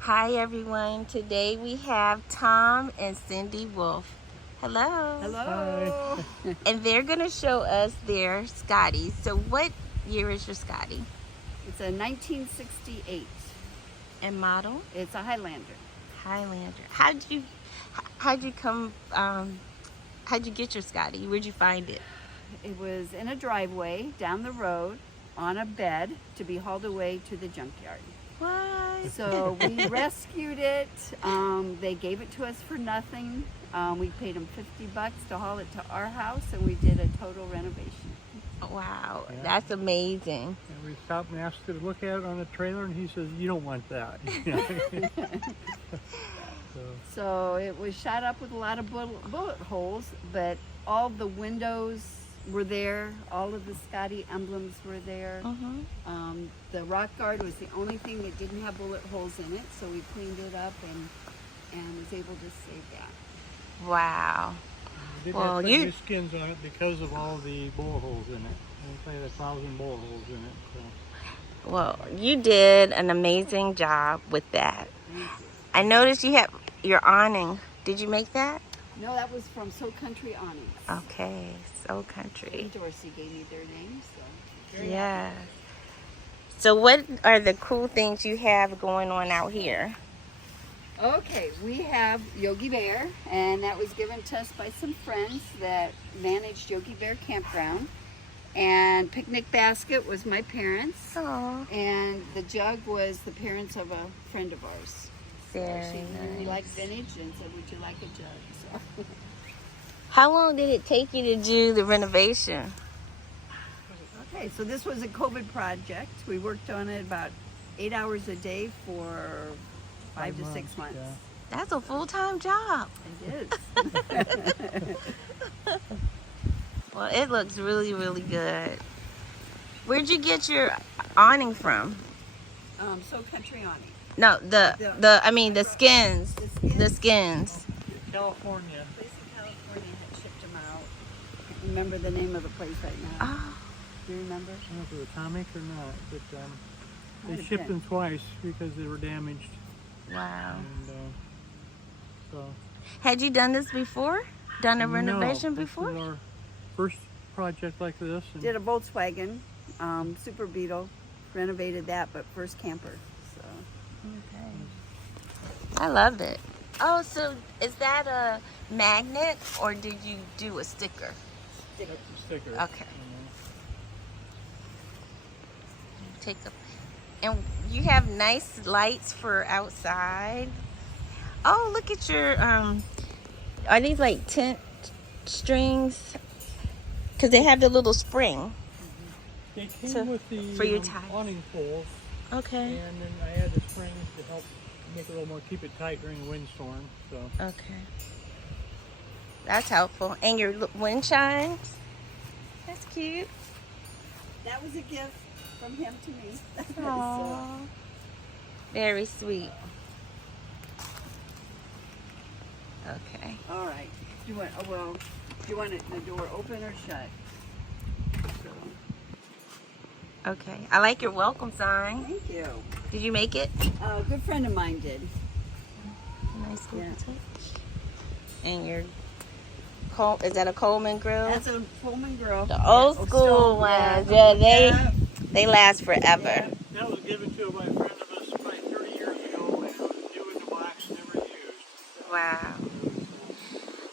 Hi everyone. Today we have Tom and Cindy Wolf. Hello. Hello. Hi. And they're going to show us their Scotty. So what year is your Scotty? It's a 1968. And model? It's a HiLander. HiLander. How'd you come how'd you get your Scotty? Where'd you find it? It was in a driveway down the road on a bed to be hauled away to the junkyard. What? So we rescued it. They gave it to us for nothing. We paid them $50 to haul it to our house, and we did a total renovation. Wow, Yeah. that's amazing. And we stopped and asked him to look at it on the trailer, and he says, "You don't want that." So it was shot up with a lot of bullet holes, but all the windows were there. All of the Scotty emblems were there. The rock guard was the only thing that didn't have bullet holes in it, so we cleaned it up and was able to save that. Wow. We did Well, have new skins on it because of all the bullet holes in it. We had 1,000 bullet holes in it. So. Well, you did an amazing job with that. I noticed you have your awning. Did you make that? No, that was from So Country Awnings. Okay, so country. And Dorsey gave me their name, so very Yeah. happy. So what are the cool things you have going on out here? Okay, we have Yogi Bear, and that was given to us by some friends that managed Yogi Bear Campground. And Picnic Basket was my parents, Oh, and the jug was the parents of a friend of ours. very She really liked nice. vintage and said, "Would you like a jug?" So. How long did it take you to do the renovation? Okay, so this was a COVID project. We worked on it about 8 hours a day for 5 to 6 months. Yeah. That's a full-time job. It is. Well, it looks really, really good. Where'd you get your awning from? So Country Awning. No, the skins. The skins? The skins. California. Place in California had shipped them out. Can't remember the name of the place right now. Oh, Do you remember? I don't know if it was Atomic or not, but Might they have shipped been. them twice because they were damaged. wow. And so. Had you done this before? Done a renovation No, before? This was our first project like this. And Did a Volkswagen, Super Beetle, renovated that, but first camper. So Okay. I love it. Oh, so is that a magnet or did you do a sticker? that's a sticker. Okay. Take a, and you have nice lights for outside. Oh, look at your are these like tent strings? Because they have the little spring. They came So, with the for your tie. awning poles, Okay. and then I had the springs to help make it a little more, keep it tight during a windstorm. So Okay. That's helpful. And your wind chimes. That's cute. that was a gift from him to me. So, Aww. Very sweet. Okay. all right. Do you want it, the door open or shut? So, Okay. I like your welcome sign. thank you. Did you make it? A good friend of mine did. Nice little Yeah. touch. And your is that a Coleman grill? That's a Pullman grill. The old school ones. Yeah, they last forever. Yeah. that was given to by a friend of us probably 30 years ago, and it was new in the box, never used. Wow.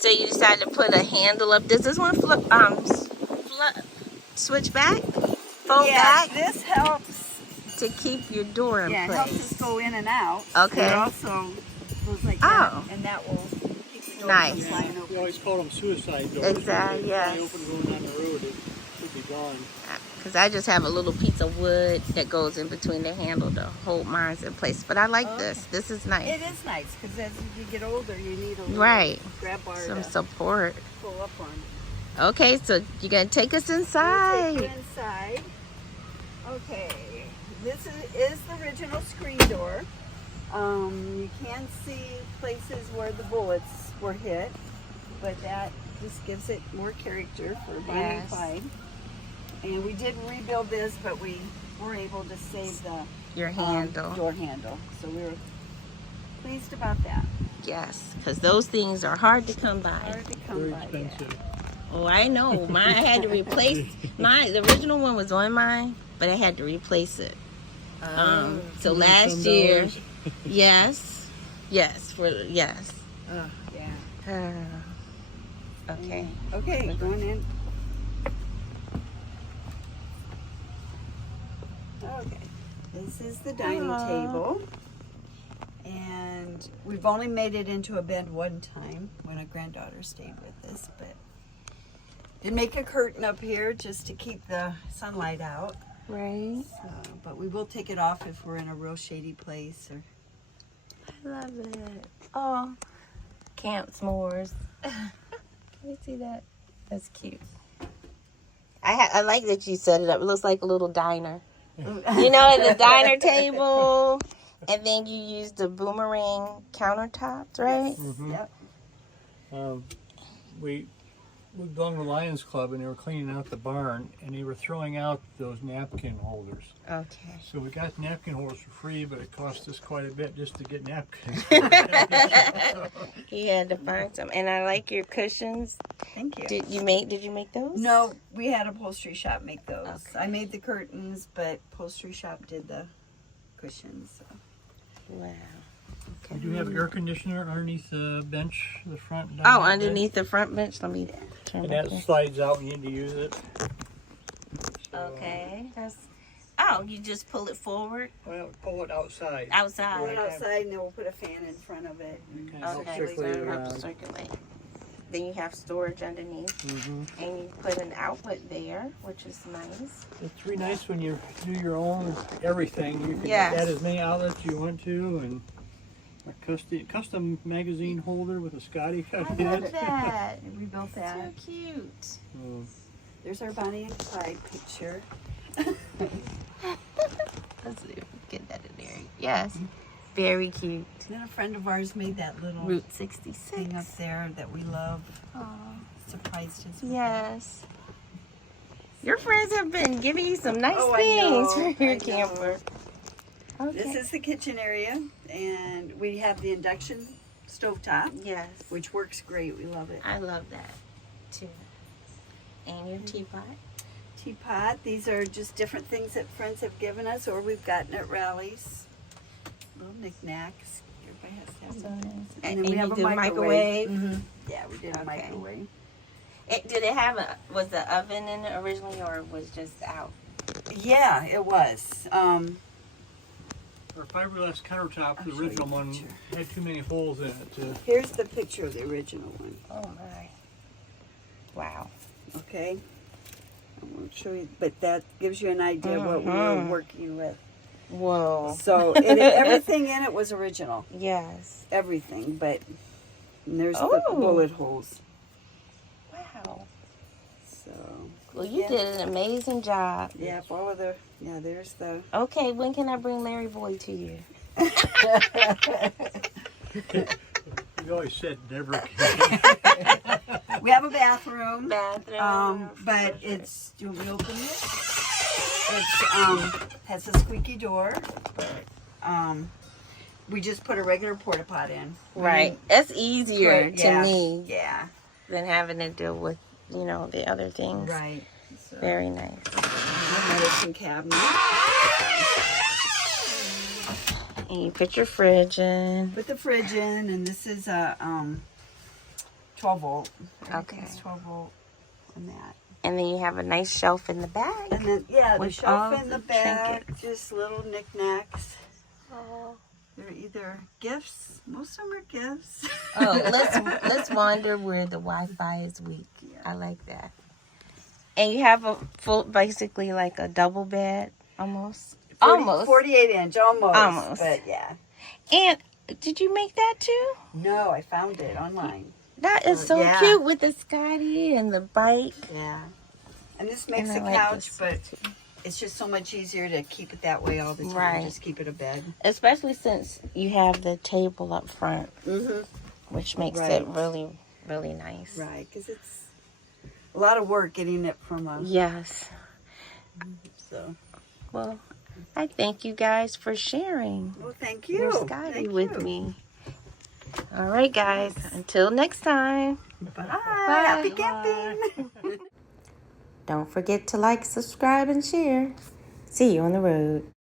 So you decided to put a handle up. Does this one switch back? Fold Yeah, back this helps. to keep your door in Yeah, it helps place. us go in and out. Okay. It also goes like Oh. that, and that will keep the door Nice. from flying We open. always called them suicide doors. Exactly, If they yes. fly open going on the road, it should be gone. Because I just have a little piece of wood that goes in between the handle to hold mine in place. But I like Okay. this. This is nice. It is nice because as you get older, you need a little Right. grab bar Some to support. pull up on. Okay, so you're going to take us We'll inside. take you inside. Okay, this is the original screen door. You can see places where the bullets were hit, but that just gives it more character for Bonnie Yes. Clyde. And we did rebuild this, but we were able to save the Your handle. door handle. So we were pleased about that. Yes, because those things are hard to come by. Hard to come Very by. expensive. Oh, I know. Mine, I had to replace mine. The original one was on mine, but I had to replace it. So last Some year, dollars. yes, yes. Yeah. Okay. Okay, going in. Okay, this is the dining table. And we've only made it into a bed one time when a granddaughter stayed with us, but did make a curtain up here just to keep the sunlight out. Right. But we will take it off if we're in a real shady place. Or I love it. Oh, camp s'mores. Can you see that? That's cute. I like that you set it up. It looks like a little diner. You know, the diner table. And then you use the boomerang countertops, right? Mhm. Yep. We belong to the Lions Club, and they were cleaning out the barn, and they were throwing out those napkin holders. Okay. So we got napkin holders for free, but it cost us quite a bit just to get napkins. You had to find some. And I like your cushions. Thank you. Did you make those? No, we had a upholstery shop make those. Okay. I made the curtains, but upholstery shop did the cushions. So. Wow. We Okay. do have an air conditioner underneath the bench, the front. Oh, underneath the front bench. Let me turn And it that here. slides out when you need to use it. So, Okay. Oh, you just pull it forward Well, pull it outside. Put outside. it outside, and then we'll put a fan in front of it. And Kind of Okay, circulate so it around. helps circulate. Then you have storage underneath, Mm-hmm. and you put an outlet there, which is nice. It's really nice when you do your own everything. You can Yes. add as many outlets you want to, and a custom magazine holder with a Scotty. I love that. we built that. So cute. Mm. There's our Bonnie and Clyde picture. Let's get that in there. Yes, very cute. And then a friend of ours made that little Route thing 66. up there that we love. Aw. Surprised us. with Yes. Your friends have been giving you some nice Oh, I things know, for your I know. camper. that. Okay. This is the kitchen area, and we have the induction stovetop, Yes. which works great. We love it. I love that too. And your teapot. Teapot. These are just different things that friends have given us, or we've gotten at rallies. Little knickknacks. Everybody has to have So them. nice. And then we have you a do microwave. microwave. Yeah, we did a Okay. microwave. Did it have was the oven in it originally, or was just out? Yeah, it was. Our fiberglass countertop, I'll the show you original the one, picture. had too many holes in it. Here's the picture of the original one. Oh my! Wow. Okay. I won't show you, but that gives you an idea what we were Mhm. working with. Whoa. So everything in it was original. Yes. Everything, but and there's Oh. the bullet holes. Wow. So Well, you Yeah. did an amazing job. yeah, all of the there's the Okay, when can I bring Larry Boy to you? You always said never. we have a bathroom. Bathroom. But it's do we open it? It's has a squeaky door. We just put a regular porta pot in. Right. That's easier Right, to yeah. me Yeah. than having to deal with, the other things. Right. So, Very nice. medicine cabinet. And you put your fridge in. Put the fridge in, and this is a 12 volt. Okay. It's 12 volt on that. And then you have a nice shelf in the back. And then the With shelf all in the the back, trinkets. just little knickknacks. Oh, They're either gifts. Most of them are gifts. let's wander where the Wi-Fi is weak. Yeah. I like that. And you have a full, basically like a double bed, almost. 48 inch, almost. Almost. But yeah. And did you make that too? No, I found it online. That is so Yeah. cute with the Scotty and the bike. Yeah. And this makes And a I like couch, this but it's just so much easier to keep it that way all the time. Right. Just keep it a bed. Especially since you have the table up front, Mm-hmm. which makes Right. it really, really nice. Right, because it's a lot of work getting it from a. Yes. So. Well, I thank you guys for sharing Well, thank your you. Scotty Thank with you. me. All right, guys. Until next time. Bye. Happy Bye. camping. Don't forget to like, subscribe, and share. See you on the road.